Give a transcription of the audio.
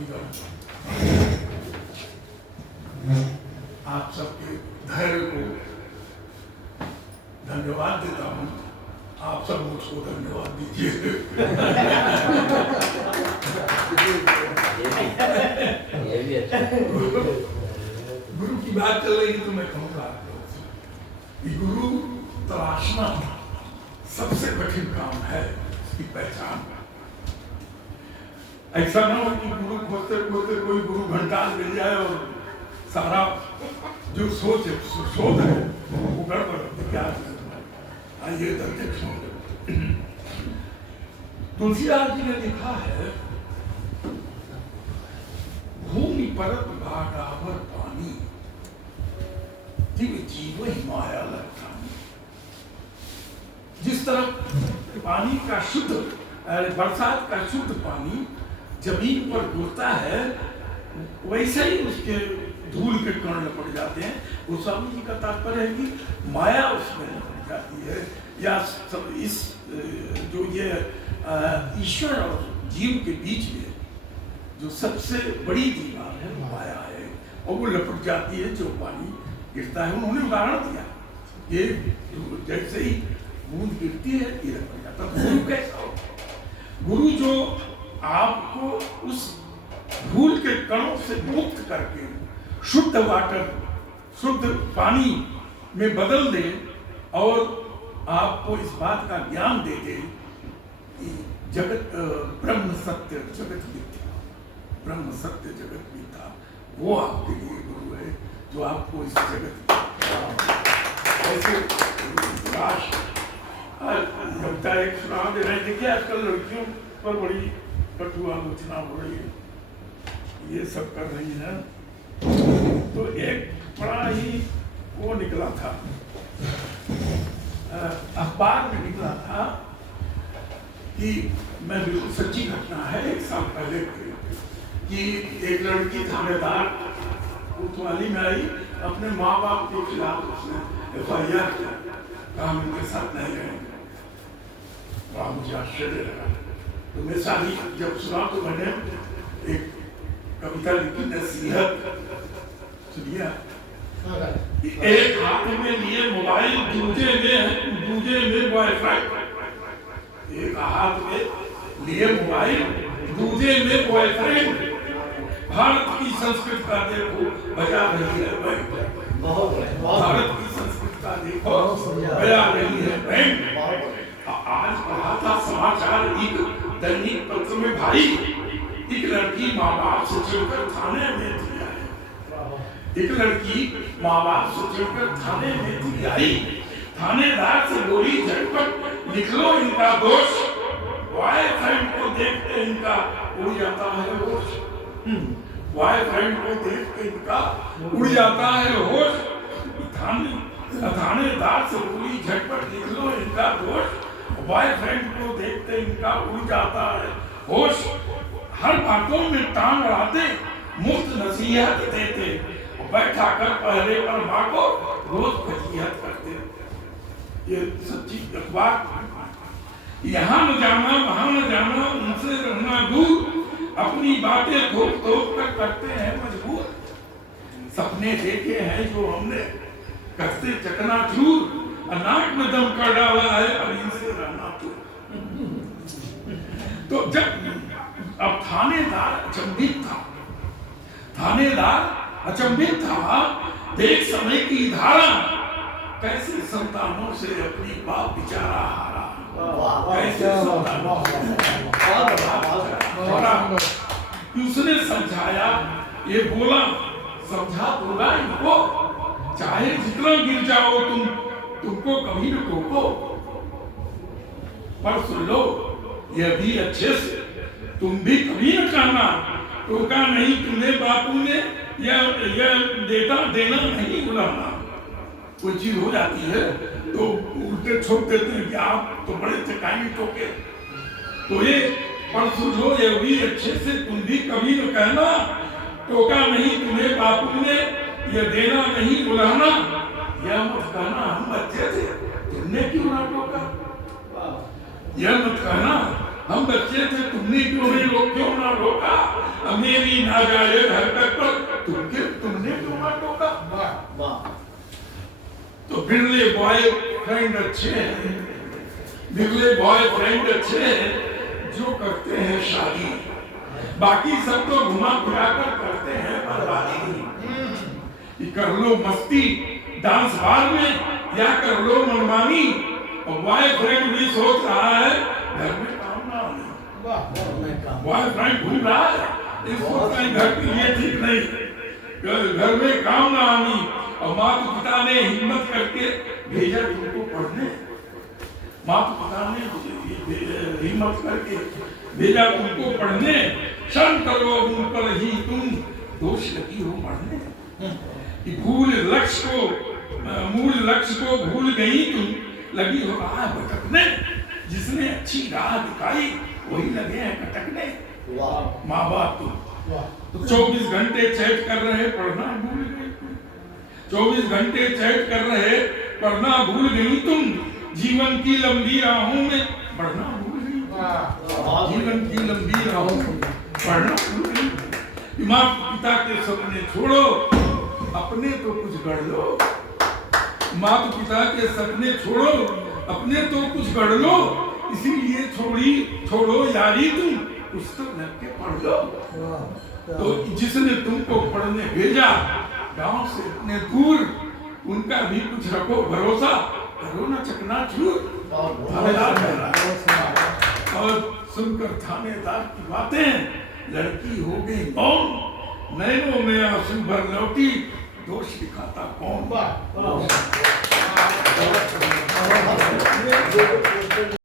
कविगण, आप सबके धैर्य को धन्यवाद देता हूँ। आप सब मुझको धन्यवाद दीजिए। गुरु की बात चल रही तो मैं कहूँगा कि गुरु तलाशना सबसे कठिन काम है, इसकी पहचान। ऐसा ना हो कि गुरु खोजते खोजते कोई गुरु घंटाल मिल जाए और सारा जो शोध है वो गड़बड़ विज्ञान। आइए दर्शक सुनो। तुलसीदास जी ने लिखा है, भूमि परत भाटावर पानी, जीव ही माया लखानी। जिस तरह पानी का शुद्ध, बरसात का शुद्ध पानी जमीन पर गिरता है, वैसे ही उसके धूल के कण लपट जाते हैं। गोस्वामी जी का तात्पर्य है कि माया उसमें लपट जाती है, या इस जो ये ईश्वर और जीव के बीच में जो सबसे बड़ी दीवार है वो माया है, और वो लपट जाती है जो पानी गिरता है। उन्होंने उदाहरण दिया, ये जैसे ही बूंद गिरती है ये लपट जाता है। गुरु कैसा हो? गुरु जो आपको उस धूल के कणों से मुक्त करके शुद्ध वाटर, शुद्ध पानी में बदल दे और आपको इस बात का ज्ञान दे दे कि जगत ब्रह्म सत्य जगत मिथ्या, ब्रह्म सत्य जगत मिथ्या, वो आपके लिए गुरु है जो आपको इस जगत ऐसे लगता है। सुना दे रहे देखिए, आजकल लड़कियों पर बड़ी कटु आलोचना हो रही है, ये सब कर रही है। तो एक बड़ा ही वो निकला था, अखबार में निकला था कि मैं बिल्कुल सच्ची घटना है, 1 साल पहले कि एक लड़की थानेदार कोतवाली में आई, अपने माँ बाप के खिलाफ उसने FIR किया, कहा हम उनके साथ नहीं रहेंगे। मुझे आश्चर्य लगा। तो मैं शादी जब सुना तो मैंने एक कविता लिखी, नसीहत सुनिए। एक हाथ में लिए मोबाइल, दूजे में बॉयफ्रेंड। एक हाथ में लिए मोबाइल, दूजे में बॉयफ्रेंड। भारत की संस्कृति का देखो बजा रही है बैंक, भारत की संस्कृति का देखो बजा रही है बैंक। आज पढ़ा था समाचार एक दैनिक पत्र में, भाई एक लड़की माँ बाप से चिढ़कर थाने में थी आई। एक लड़की माँ बाप से चिढ़कर थाने में थी आई। थानेदार से बोली, झटपट लिख लो इनका दोष, बॉयफ्रेंड को देखते इनका उड़ जाता है होश। बॉयफ्रेंड को देख के इनका उड़ जाता है होश। थानेदार से बोली, झटपट लिख लो इनका दोष, बॉयफ्रेंड को देखते इनका उड़ जाता है होश। हर बातों में टांग अड़ाते, मुफ्त नसीहत देते, बैठा कर पहले पर माँ को रोज फजीहत करते। ये सच्ची अखबार। यहाँ न जाना वहाँ न जाना, उनसे रहना दूर, अपनी बातें थोप थोप कर करते हैं मजबूर। सपने देखे हैं जो हमने करते चकनाचूर, नाक में दम कर डाला है अब इनसे रहना तो जब अब थानेदार अचंभित था, देख समय की धारा, कैसे संतानों से अपनी बाप बेचारा हारा, कैसे संतानों उसने समझाया, ये बोला, समझा बोला इनको, चाहे जितना गिर जाओ तुमको कभी न टोको, पर सुन लो ये भी अच्छे से, तुम भी कभी न कहना टोका नहीं तुम्हें बापू ने, यह देना नहीं बुलाना। कोई चीज हो जाती है तो उल्टे छोड़ देते हैं कि आप तो बड़े चकाई टोके। तो ये पर सुन लो ये भी अच्छे से, तुम भी कभी न कहना टोका नहीं तुम्हें बापू ने, यह देना नहीं बुलाना। यह मत कहना हम बच्चे थे तुमने क्यों ना टोका, यह मत कहना हम बच्चे थे, तुमने क्यों ना रोका? मेरी नाजायज हरकत पर तुमने क्यों ना टोका? तो बिरले बॉयफ्रेंड अच्छे हैं, बिरले बॉयफ्रेंड अच्छे हैं जो करते हैं शादी, बाकी सब तो घुमा फिरा कर करते हैं बर्बादी। कर लो मस्ती डांस बार में या कर लो मनमानी, और बॉयफ्रेंड भी सोच रहा है घर में काम ना आने। बॉयफ्रेंड घूम रहा है, इसको कहीं घर के लिए ठीक नहीं, घर में काम ना आनी। और माता पिता ने हिम्मत करके भेजा तुमको पढ़ने, माता पिता ने हिम्मत करके भेजा तुमको पढ़ने, शर्म करो उन पर ही तुम दोष लगी हो मरने। कि मूल लक्ष्य को भूल गई तुम, लगी हो राह भटकने, जिसने अच्छी राह दिखाई वही लगे हैं भटकने। माँ बाप तो 24 घंटे चैट कर रहे, पढ़ना भूल गई तुम। 24 घंटे चैट कर रहे, पढ़ना भूल गई तुम, जीवन की लंबी राहों में बढ़ना भूल गई। जीवन की लंबी राहों में पढ़ना भूल गई। माँ पिता के सपने छोड़ो, अपने तो कुछ गढ़ लो। माता पिता के सपने छोड़ो, अपने तो कुछ गढ़ लो, इसीलिए छोड़ो यारी तुम, पुस्तक लग के पढ़ लो। तो जिसने तुमको पढ़ने भेजा गांव से इतने दूर, उनका भी कुछ रखो भरोसा, करो ना चकनाचूर। और सुनकर थानेदार की बातें, लड़की हो गई मौन, नैनों में आंसू भर लौटी, दोष दिखाता कौन?